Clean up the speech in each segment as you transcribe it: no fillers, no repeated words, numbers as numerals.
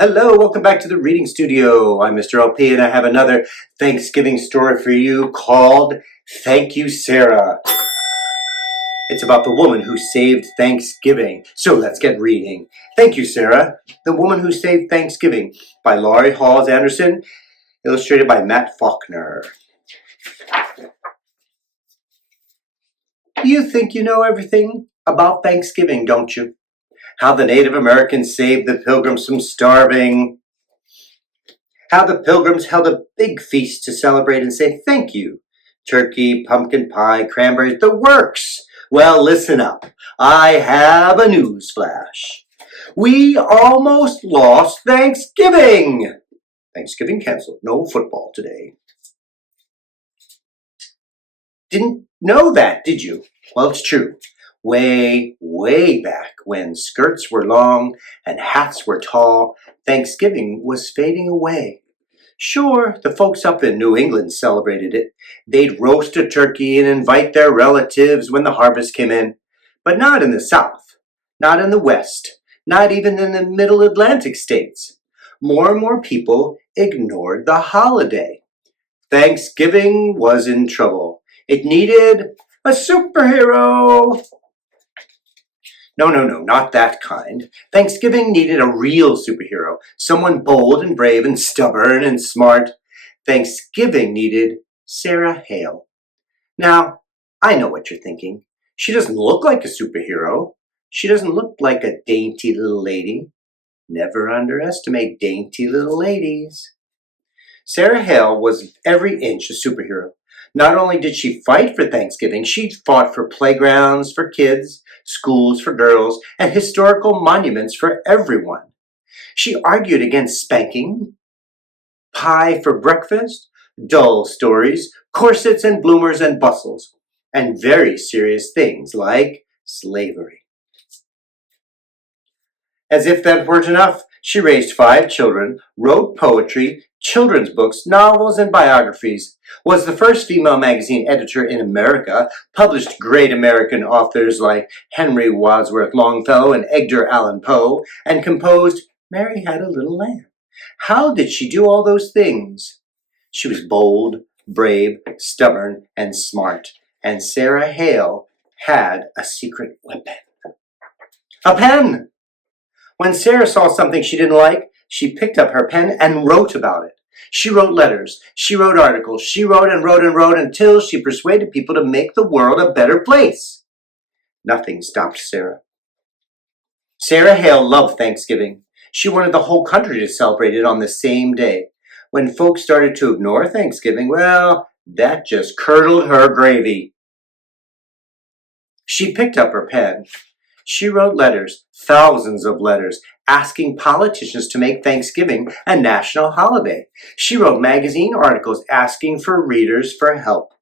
Hello, welcome back to the Reading Studio. I'm Mr. LP and I have another Thanksgiving story for you called Thank You, Sarah. It's about the woman who saved Thanksgiving. So let's get reading. Thank You, Sarah, The Woman Who Saved Thanksgiving by Laurie Halse Anderson, illustrated by Matt Faulkner. You think you know everything about Thanksgiving, don't you? How the Native Americans saved the Pilgrims from starving. How the Pilgrims held a big feast to celebrate and say thank you. Turkey, pumpkin pie, cranberries, the works. Well, listen up. I have a news flash. We almost lost Thanksgiving. Thanksgiving canceled. No football today. Didn't know that, did you? Well, it's true. Way, way back when skirts were long and hats were tall, Thanksgiving was fading away. Sure, the folks up in New England celebrated it. They'd roast a turkey and invite their relatives when the harvest came in. But not in the South, not in the West, not even in the Middle Atlantic states. More and more people ignored the holiday. Thanksgiving was in trouble. It needed a superhero. No, not that kind. Thanksgiving needed a real superhero, someone bold and brave and stubborn and smart. Thanksgiving needed Sarah Hale. Now, I know what you're thinking. She doesn't look like a superhero. She doesn't look like a dainty little lady. Never underestimate dainty little ladies. Sarah Hale was every inch a superhero. Not only did she fight for Thanksgiving, she fought for playgrounds for kids, schools for girls, and historical monuments for everyone. She argued against spanking, pie for breakfast, dull stories, corsets and bloomers and bustles, and very serious things like slavery. As if that weren't enough, she raised 5 children, wrote poetry, children's books, novels, and biographies, was the first female magazine editor in America, published great American authors like Henry Wadsworth Longfellow and Edgar Allan Poe, and composed Mary Had a Little Lamb. How did she do all those things? She was bold, brave, stubborn, and smart, and Sarah Hale had a secret weapon. A pen! When Sarah saw something she didn't like, she picked up her pen and wrote about it. She wrote letters, she wrote articles, she wrote and wrote and wrote until she persuaded people to make the world a better place. Nothing stopped Sarah. Sarah Hale loved Thanksgiving. She wanted the whole country to celebrate it on the same day. When folks started to ignore Thanksgiving, well, that just curdled her gravy. She picked up her pen. She wrote letters, thousands of letters, asking politicians to make Thanksgiving a national holiday. She wrote magazine articles asking for readers for help.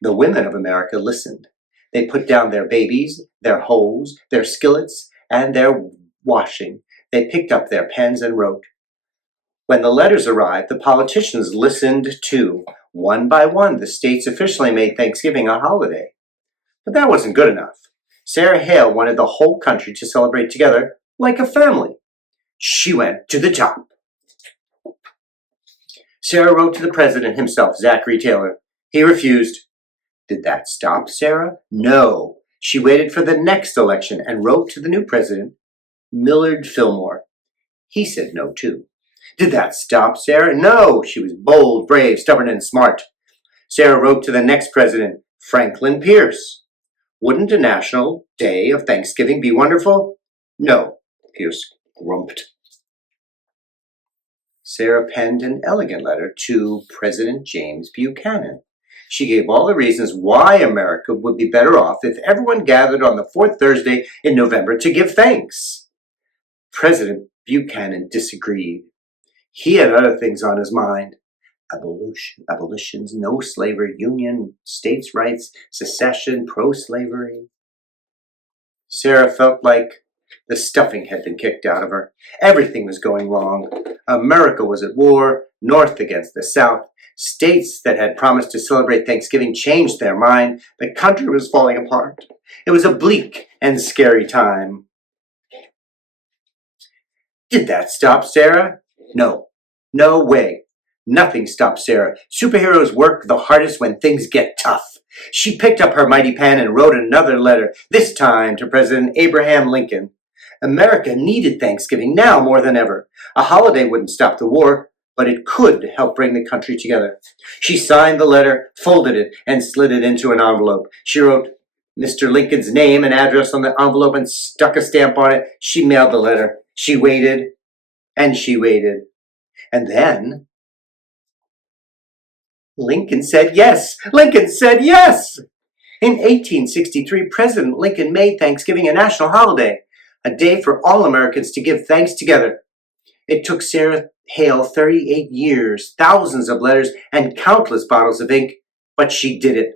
The women of America listened. They put down their babies, their hoes, their skillets, and their washing. They picked up their pens and wrote. When the letters arrived, the politicians listened too. One by one, the states officially made Thanksgiving a holiday. But that wasn't good enough. Sarah Hale wanted the whole country to celebrate together like a family. She went to the top. Sarah wrote to the president himself, Zachary Taylor. He refused. Did that stop Sarah? No. She waited for the next election and wrote to the new president, Millard Fillmore. He said no too. Did that stop Sarah? No. She was bold, brave, stubborn, and smart. Sarah wrote to the next president, Franklin Pierce. Wouldn't a national day of Thanksgiving be wonderful? No, Pierce grumped. Sarah penned an elegant letter to President James Buchanan. She gave all the reasons why America would be better off if everyone gathered on the 4th Thursday in November to give thanks. President Buchanan disagreed. He had other things on his mind. Abolitions, no slavery, union, states' rights, secession, pro-slavery. Sarah felt like the stuffing had been kicked out of her. Everything was going wrong. America was at war, North against the South. States that had promised to celebrate Thanksgiving changed their mind. The country was falling apart. It was a bleak and scary time. Did that stop Sarah? No. No way. Nothing stopped Sarah. Superheroes work the hardest when things get tough. She picked up her mighty pen and wrote another letter, this time to President Abraham Lincoln. America needed Thanksgiving now more than ever. A holiday wouldn't stop the war, but it could help bring the country together. She signed the letter, folded it, and slid it into an envelope. She wrote Mr. Lincoln's name and address on the envelope and stuck a stamp on it. She mailed the letter. She waited, and she waited. And then Lincoln said yes. Lincoln said yes. In 1863, President Lincoln made Thanksgiving a national holiday, a day for all Americans to give thanks together. It took Sarah Hale 38 years, thousands of letters, and countless bottles of ink, but she did it.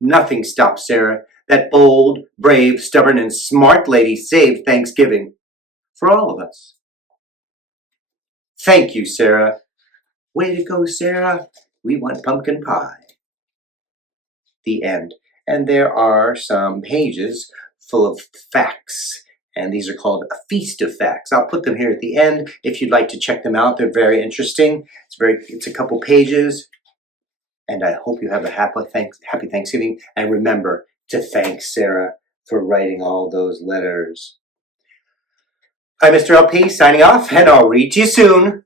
Nothing stopped Sarah. That bold, brave, stubborn, and smart lady saved Thanksgiving for all of us. Thank you, Sarah. Way to go, Sarah. We want pumpkin pie. The end. And there are some pages full of facts, and these are called A Feast of Facts. I'll put them here at the end if you'd like to check them out. They're very interesting. It's a couple pages, and I hope you have a happy Thanksgiving. And remember to thank Sarah for writing all those letters. I'm Mr. LP signing off, and I'll read to you soon.